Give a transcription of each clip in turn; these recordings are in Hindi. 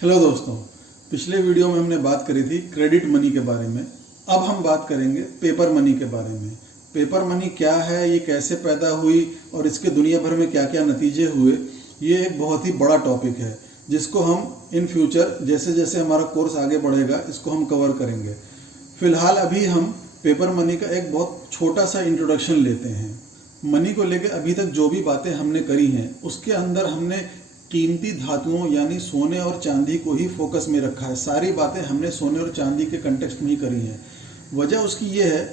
हेलो दोस्तों, पिछले वीडियो में हमने बात करी थी क्रेडिट मनी के बारे में। अब हम बात करेंगे पेपर मनी के बारे में। पेपर मनी क्या है, ये कैसे पैदा हुई और इसके दुनिया भर में क्या क्या नतीजे हुए, ये एक बहुत ही बड़ा टॉपिक है जिसको हम इन फ्यूचर जैसे जैसे हमारा कोर्स आगे बढ़ेगा इसको हम कवर करेंगे। फिलहाल अभी हम पेपर मनी का एक बहुत छोटा सा इंट्रोडक्शन लेते हैं। मनी को लेकर अभी तक जो भी बातें हमने करी हैं उसके अंदर हमने कीमती धातुओं यानी सोने और चांदी को ही फोकस में रखा है। सारी बातें हमने सोने और चांदी के कंटेक्स्ट में ही करी हैं। वजह उसकी ये है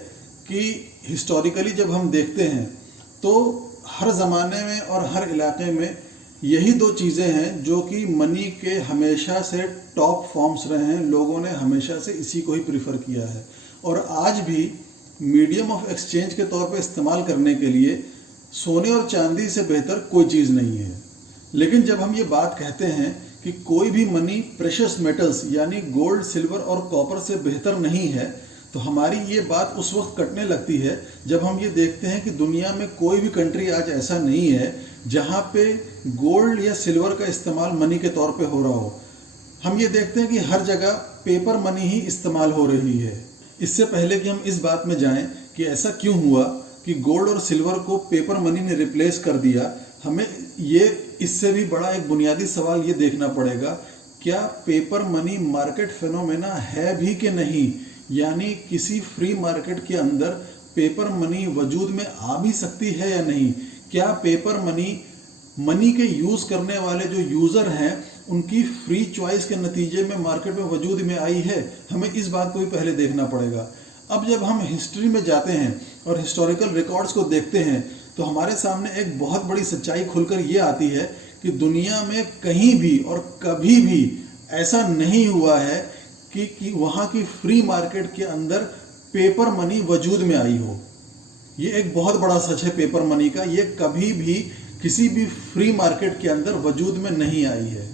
कि हिस्टोरिकली जब हम देखते हैं तो हर ज़माने में और हर इलाके में यही दो चीज़ें हैं जो कि मनी के हमेशा से टॉप फॉर्म्स रहे हैं। लोगों ने हमेशा से इसी को ही प्रीफर किया है और आज भी मीडियम ऑफ एक्सचेंज के तौर पे इस्तेमाल करने के लिए सोने और चांदी से बेहतर कोई चीज़ नहीं है। लेकिन जब हम ये बात कहते हैं कि कोई भी मनी प्रेशियस मेटल्स यानी गोल्ड, सिल्वर और कॉपर से बेहतर नहीं है, तो हमारी ये बात उस वक्त कटने लगती है जब हम ये देखते हैं कि दुनिया में कोई भी कंट्री आज ऐसा नहीं है जहाँ पे गोल्ड या सिल्वर का इस्तेमाल मनी के तौर पे हो रहा हो। हम ये देखते हैं कि हर जगह पेपर मनी ही इस्तेमाल हो रही है। इससे पहले कि हम इस बात में जाएं कि ऐसा क्यों हुआ कि गोल्ड और सिल्वर को पेपर मनी ने रिप्लेस कर दिया, हमें ये इससे भी बड़ा एक बुनियादी सवाल ये देखना पड़ेगा, क्या पेपर मनी मार्केट फिनोमेना है भी कि नहीं। यानी किसी फ्री मार्केट के अंदर पेपर मनी वजूद में आ भी सकती है या नहीं। क्या पेपर मनी के यूज़ करने वाले जो यूज़र हैं उनकी फ्री चॉइस के नतीजे में मार्केट में वजूद में आई है। हमें इस बात को भी पहले देखना पड़ेगा। अब जब हम हिस्ट्री में जाते हैं और हिस्टोरिकल रिकॉर्ड्स को देखते हैं तो हमारे सामने एक बहुत बड़ी सच्चाई खुलकर ये आती है कि दुनिया में कहीं भी और कभी भी ऐसा नहीं हुआ है कि वहाँ की फ्री मार्केट के अंदर पेपर मनी वजूद में आई हो। ये एक बहुत बड़ा सच है पेपर मनी का। ये कभी भी किसी भी फ्री मार्केट के अंदर वजूद में नहीं आई है।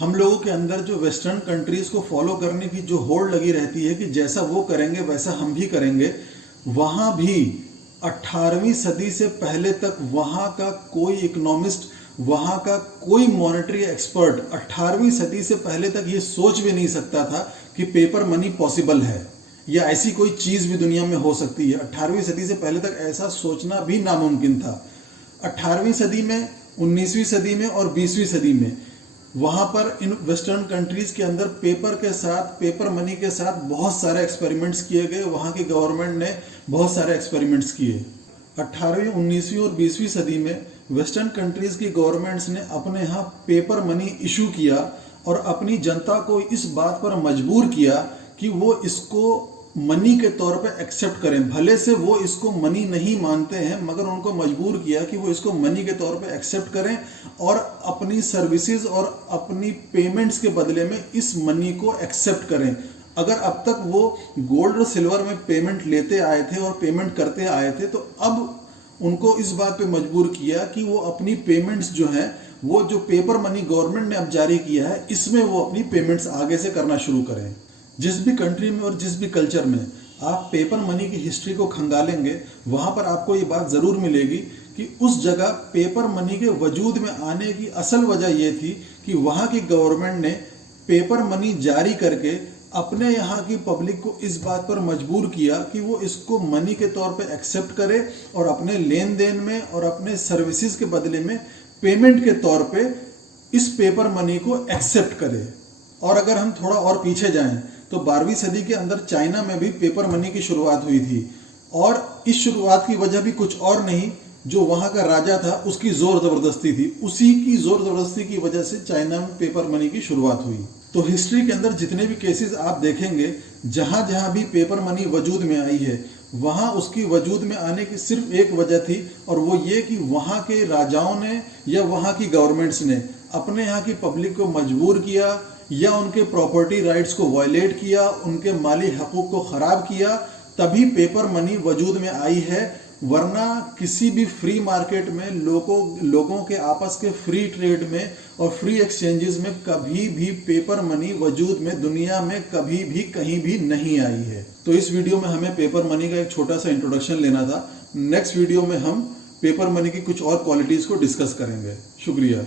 हम लोगों के अंदर जो वेस्टर्न कंट्रीज को फॉलो करने की जो होड़ लगी रहती है कि जैसा वो करेंगे वैसा हम भी करेंगे, वहाँ भी 18वीं सदी से पहले तक वहाँ का कोई इकोनॉमिस्ट, वहाँ का कोई मॉनेटरी एक्सपर्ट 18वीं सदी से पहले तक ये सोच भी नहीं सकता था कि पेपर मनी पॉसिबल है या ऐसी कोई चीज़ भी दुनिया में हो सकती है। 18वीं सदी से पहले तक ऐसा सोचना भी नामुमकिन था। 18वीं सदी में, 19वीं सदी में और 20वीं सदी में वहाँ पर इन वेस्टर्न कंट्रीज़ के अंदर पेपर मनी के साथ बहुत सारे एक्सपेरिमेंट्स किए गए। वहाँ की गवर्नमेंट ने बहुत सारे एक्सपेरिमेंट्स किए। 18वीं, 19वीं और 20वीं सदी में वेस्टर्न कंट्रीज़ की गवर्नमेंट्स ने अपने यहाँ पेपर मनी इशू किया और अपनी जनता को इस बात पर मजबूर किया कि वो इसको मनी के तौर पे एक्सेप्ट करें। भले से वो इसको मनी नहीं मानते हैं मगर उनको मजबूर किया कि वो इसको मनी के तौर पे एक्सेप्ट करें और अपनी सर्विसेज और अपनी पेमेंट्स के बदले में इस मनी को एक्सेप्ट करें। अगर अब तक वो गोल्ड और सिल्वर में पेमेंट लेते आए थे और पेमेंट करते आए थे, तो अब उनको इस बात पे मजबूर किया कि वो अपनी पेमेंट्स जो हैं, वो जो पेपर मनी गवर्नमेंट ने अब जारी किया है, इसमें वो अपनी पेमेंट्स आगे से करना शुरू करें। जिस भी कंट्री में और जिस भी कल्चर में आप पेपर मनी की हिस्ट्री को खंगालेंगे, वहाँ पर आपको ये बात ज़रूर मिलेगी कि उस जगह पेपर मनी के वजूद में आने की असल वजह ये थी कि वहाँ की गवर्नमेंट ने पेपर मनी जारी करके अपने यहाँ की पब्लिक को इस बात पर मजबूर किया कि वो इसको मनी के तौर पे एक्सेप्ट करे और अपने लेन देन में और अपने सर्विसेज के बदले में पेमेंट के तौर पे इस पेपर मनी को एक्सेप्ट करे। और अगर हम थोड़ा और पीछे जाएं तो 12वीं सदी के अंदर चाइना में भी पेपर मनी की शुरुआत हुई थी और इस शुरुआत की वजह भी कुछ और नहीं, जो वहाँ का राजा था उसकी जोर ज़बरदस्ती थी। उसी की जोर ज़बरदस्ती की वजह से चाइना में पेपर मनी की शुरुआत हुई। तो हिस्ट्री के अंदर जितने भी केसेस आप देखेंगे, जहाँ जहाँ भी पेपर मनी वजूद में आई है, वहाँ उसकी वजूद में आने की सिर्फ एक वजह थी और वो ये कि वहाँ के राजाओं ने या वहाँ की गवर्नमेंट्स ने अपने यहाँ की पब्लिक को मजबूर किया या उनके प्रॉपर्टी राइट्स को वायलेट किया, उनके माली हकूक़ को ख़राब किया, तभी पेपर मनी वजूद में आई है। वरना किसी भी फ्री मार्केट में लोगों के आपस के फ्री ट्रेड में और फ्री एक्सचेंजेस में कभी भी पेपर मनी वजूद में दुनिया में कभी भी कहीं भी नहीं आई है। तो इस वीडियो में हमें पेपर मनी का एक छोटा सा इंट्रोडक्शन लेना था। नेक्स्ट वीडियो में हम पेपर मनी की कुछ और क्वालिटीज़ को डिस्कस करेंगे। शुक्रिया।